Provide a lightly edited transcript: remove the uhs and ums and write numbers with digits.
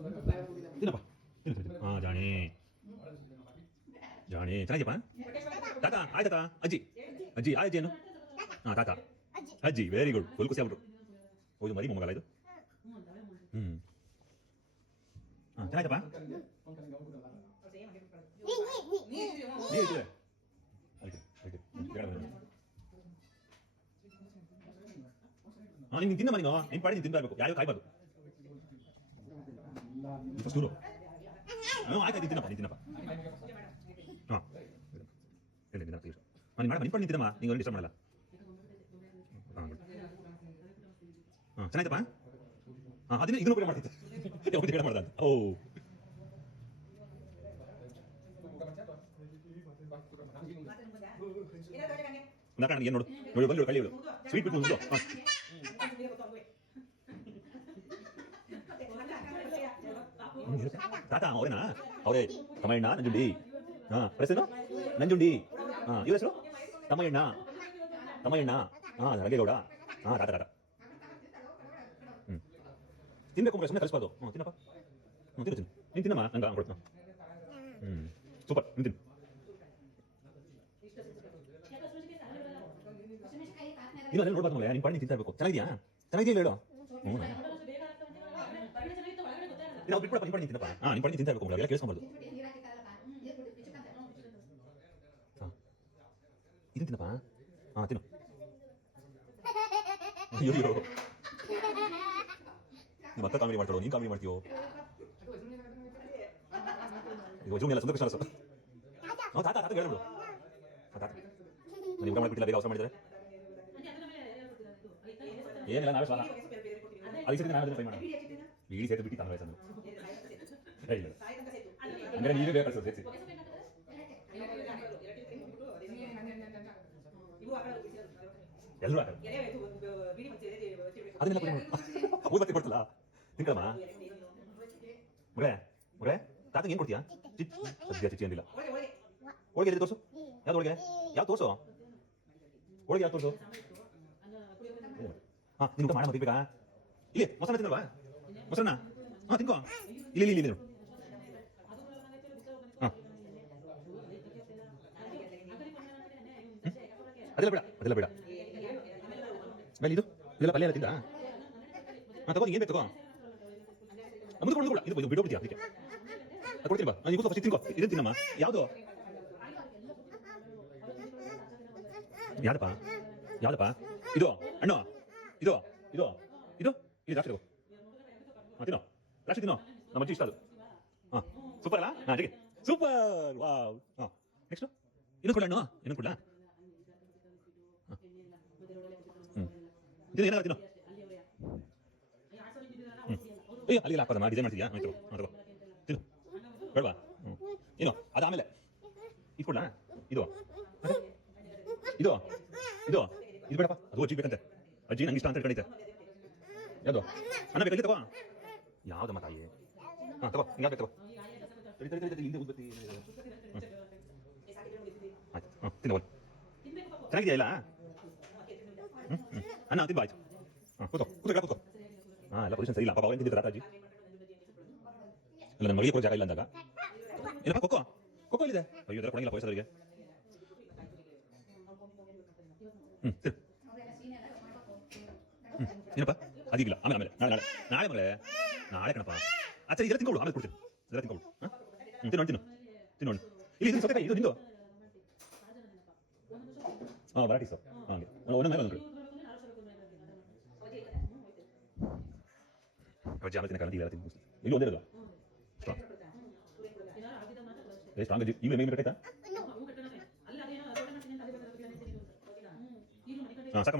ತಿನ್ನಪ್ಪ ಹಾಂ ಜಾಣಿ ಜಾಣಿ ಚೆನ್ನಾಗಿಯಪ್ಪ ತಾತ ಆಯ್ತಾತ ಅಜ್ಜಿ ಅಜ್ಜಿ ಆ ಅಜ್ಜಿ ಏನು ಹಾಂ ತಾತ ಅಜ್ಜಿ ವೆರಿ ಗುಡ್ ಫುಲ್ ಖುಷಿ ಆಗ್ಬಿಟ್ರು ಹೌದು ಮರಿ ಮೊಮ್ಮಗಲ್ಲ ಇದು ಹಾಂ ಚೆನ್ನಾಯ್ತಪ್ಪ ನೀರು ಹಾಂ ನೀನು ತಿನ್ನಮ್ಮ ನೀನು ನಿನ್ನ ಪಾಡಿ ನೀನು ತಿನ್ನಬೇಕು ಯಾರು ಕಾಯ್ಬಾರ್ದು ಫಸ್ಟೂರು ಹಾಂ ಆಯ್ತು ತಿನ್ನಪ್ಪ ನೀನು ತಿನ್ನಪ್ಪ ಹಾಂ ಹೇಳಿ ತಿನ್ನಪ್ಪ ಇಷ್ಟು ಹಾಂ ನೀನು ಮಾಡಿ ತಿನ್ನಮ್ಮ ನೀವು ಡಿಸ್ಟರ್ಬ್ ಮಾಡಲ್ಲ ಹಾಂ ಹಾಂ ಚೆನ್ನಾಯ್ತಪ್ಪ ಹಾಂ ಅದನ್ನ ಇದನ್ನು ಉಪಯೋಗ ಮಾಡ್ತಿದ್ದೆ ಹೇಳ ಮಾಡ್ದ ಓ ನಾಕಣ್ಣ ಏನು ನೋಡು ನೋಡಿ ಬಂದು ಕಳ್ಳಿ ಸ್ವೀಟ್ ಬಿಟ್ಟು ಮುಂದೆ ಹಾಂ ತಾತ ಅವರೇನಾ ಅವರೇ ತಮ್ಮಣ್ಣ ನಂಜುಂಡಿ ಹಾಂ ಹೆಸರು ನಂಜುಂಡಿ ಹಾಂ ಇವ ಹೆಸರು ತಮ್ಮಣ್ಣ ತಮ್ಮಣ್ಣ ಹಾಂ ರಗೇಗೌಡ ಹಾಂ ತಾತ ತಾತ ತಿನ್ಬೇಕು ಮಗ ಸುಮ್ಮನೆ ಕಲಿಸ್ಬಾರ್ದು ಹ್ಞೂ ತಿನ್ನಪ್ಪ ಹ್ಞೂ ತಿನ್ನು ನೀನು ತಿನ್ನಮ್ಮ ನಂಗೆ ಕೊಡ್ತು ಸೂಪರ್ ನೀನು ತಿನ್ನು ನೀವು ಅದನ್ನು ನೋಡ್ಬಾರ್ದು ಮಗ ನಿಮ್ಮ ಪಾಡಿ ತಿಂತಾ ಇರಬೇಕು ಚೆನ್ನಾಗಿದೆಯಾ ಚೆನ್ನಾಗಿದೆಯಾ ಹೇಳು ಹ್ಞೂ ನಾವು ಬಿಟ್ಬಿಡಪ್ಪ ನಿಮ್ಮ ಪಾಡಿ ತಿನ್ನಪ್ಪ ಹಾಂ ನಿಮ್ಮ ಪಾಡಿ ತಿಂತಾ ಇರಬೇಕು ಮಗ ಎಲ್ಲ ಕೇಳಿಸ್ಕೊಂಬಾರ್ದು ಹಾಂ ಇದನ್ನು ತಿನ್ನಪ್ಪ ಹಾಂ ತಿನ್ನು ಅಯ್ಯೋ ನಿಮ್ಮ ಅಕ್ಕ ಕಾಮಿಡಿ ಮಾಡ್ತಾರೋ ನೀನು ಕಾಮಿಡಿ ಮಾಡ್ತೀವೋ ಈಗ ಜೂನ್ ಎಲ್ಲ ಸುಂದರ ಕೃಷ್ಣ ಸರ್ ನಾವು ತಾತ ತಾತ ಹೇಳ್ಬಿಡು ತಾತ ನೀವು ಊಟ ಮಾಡಿಬಿಟ್ಟಿಲ್ಲ ಬೇಗ ಅವಸರ ಮಾಡಿದ್ದಾರೆ ಏನಿಲ್ಲ ನಾವೇ ಸ್ವಾದ ಅದು ಸರಿ ನಾನು ಟ್ರೈ ಮಾಡೋಣ ಇಡೀ ಸೇತು ಬಿಟ್ಟು ತಾನು ವಯಸ್ಸನ್ನು ಇಲ್ಲ ಅಂದರೆ ನೀವೇ ಬೇಕು ಸರ್ ಸೇರಿಸಿ ಎಲ್ಲರೂ ಹಾಕಲ್ಲ ಅದನ್ನೆಲ್ಲ ಊರು ಬತ್ತಿ ಕೊಡ್ತಲ್ಲ ತಿನ್ಕಮ್ಮ ಮಗಳೇ ಮಗಳೇ ತಾತಂಗೆ ಏನು ಕೊಡ್ತೀಯಾ ಸದ್ಯ ಚಿಚ್ಚಿ ಅಂದಿಲ್ಲ ಹೋಳಿಗೆ ತೋರಿಸು ಯಾವ್ದು ಹೋಳಿಗೆ ಯಾವ್ದು ತೋರಿಸು ಹೋಳಿಗೆ ಯಾವ್ದು ತೋರಿಸು ಹಾಂ ನೀನು ಊಟ ಮಾಡಮ್ಮ ಬೇಕಾ ಇಲ್ಲಿ ಮೊಸರನ್ನ ತಿನ್ನಲ್ವಾ ಮೊಸರನ್ನ ಹಾಂ ತಿನ್ಕೋ ಇಲ್ಲಿ ಇಲ್ಲಿ ಇಲ್ಲಿ ಹಾಂ ಅದೆಲ್ಲ ಬೇಡ ಅದೆಲ್ಲ ಬೇಡ ಮೇಲೆ ಇದು ಇದೆಲ್ಲ ಪಲ್ಯ ಎಲ್ಲ ತಿಂದ ಹಾಂ ತಗೋ ಏನು ಬೇಕು ತಗೋ ಮುಂದೆ ಕೊಡ ಇದು ಬಿಡೋಬಿಡ್ತೀಯ ಅದಕ್ಕೆ ಕೊಡ್ತೀನಿ ಬಾ ನೀವು ಫಸ್ಟ್ ತಿನ್ಕೋ ಇದನ್ನು ತಿನ್ನಮ್ಮ ಯಾವುದು ಯಾವ್ದಪ್ಪ ಯಾವ್ದಪ್ಪ ಇದು ಹಣ್ಣು ಇದು ಇದು ಇದು ಇದು ದ್ರಾಕ್ಷಿ ತಗೋ ಹಾಂ ತಿನ್ನೋ ದ್ರಾಕ್ಷಿ ತಿನ್ನೋ ನಮ್ಮ ಅಜ್ಜಿ ಇಷ್ಟ ಅದು ಹಾಂ ಸೂಪರ್ ಅಲ್ಲ ಹಾಂ ಜಗೆ ಸೂಪರ್ ವಾವ್ ಹಾಂ ನೆಕ್ಸ್ಟು ಇನ್ನೂ ಕೊಡ ಹಣ್ಣು ಇನ್ನೂ ಕೊಡ ಹಾಂ ಇದು ಏನಾಗ ತಿನ್ನೋ ಅಯ್ಯೋ ಅಲ್ಲಿಗೆ ಹಾಕೋದಮ್ಮ ಡಿಸೈನ್ ಮಾಡ್ತಿದ್ಯಾ ಆಯ್ತು ಹಾಂ ತಗೋ ತಿನ್ನು ಬೇಡವಾ ಹ್ಞೂ ಏನು ಅದು ಆಮೇಲೆ ಇದು ಕೊಡ ಇದು ಇದು ಇದು ಇದು ಬೇಡಪ್ಪ ಅದು ಅಜ್ಜಿ ಬೇಕಂತೆ ಅಜ್ಜಿ ನಂಗೆ ಇಷ್ಟ ಅಂತ ಹೇಳ್ಕೊಂಡೈತೆ ಯಾವುದು ಅನ್ನ ಬೇಕಾಗಿ ತಗೋ ಯಾವ್ದಮ್ಮ ತಾಯಿ ಹಾಂ ತಗೋ ಹಿಂಗೆ ತಗೋ ತಡಿ ಹಿಂದೆ ಉದ್ಬತ್ತಿ ಆಯ್ತು ಹಾಂ ತಿನ್ನೋ ಚೆನ್ನಾಗಿದೆಯಾ ಇಲ್ಲ ಅನ್ನ ತಿಂಬ ಆಯ್ತು ಹಾಂ ಕೂತ್ಕೋ ಹಾಂ ಎಲ್ಲ ಪೊಸಿಷನ್ ಸರಿ ಇಲ್ಲ ಪಾಪ ಅವನು ತಿಂದಿದ್ದ ರಾತಾಜಿ ಇಲ್ಲ ನನ್ನ ಮಗಳಿಗೆ ಕೂಡ ಜಾಗ ಇಲ್ಲ ಅಂದಾಗ ಏನಪ್ಪ ಕೊಕ್ಕೋ ಕೊಕ್ಕೋ ಇಲ್ಲಿದೆ ಅಯ್ಯೋ ಅದರ ಕೊಡಂಗಿಲ್ಲ ವಯಸ್ಸಾದವರಿಗೆ ಏನಪ್ಪ ಅದಿಲ್ಲ ಆಮೇಲೆ ಆಮೇಲೆ ನಾಳೆ ನಾಳೆ ನಾಳೆ ಮಗಳೇ ನಾಳೆ ಕಣಪ್ಪ ಆಚೆ ಇದೆಲ್ಲ ತಿನ್ಕೊಳ್ಳು ಆಮೇಲೆ ಕೊಡ್ತೀನಿ ಇದೆಲ್ಲ ತಿನ್ಕೊಳ್ಳು ಹಾಂ ತಿನ್ನೋಣ ತಿನ್ನೋಣ ಇಲ್ಲಿ ಇದು ಸೌತೆಕಾಯಿ ಇದು ನಿಂದು ಹಾಂ ವರಾಟಿ ಸರ್ ಹಾಗೆ ಒಂದೊಂದು ಮೇಲೆ ಒಂದು ಕಡೆ ಅಜ್ಜಿ ಆಮೇಲೆ ತಿನ್ನಕಾಲ ಇಲ್ಲ ತಿನ್ನು ಇಲ್ಲಿ ಒಂದೇ ಇರೋದು ಸ್ಟ್ರಾಂಗ್ ಸ್ಟ್ರಾಂಗ್ ಅಜ್ಜಿ ಈಗ ಮೇನ್ ಕಟ್ಟಾಯ್ತಾ ಹಾಂ ಸಾಕು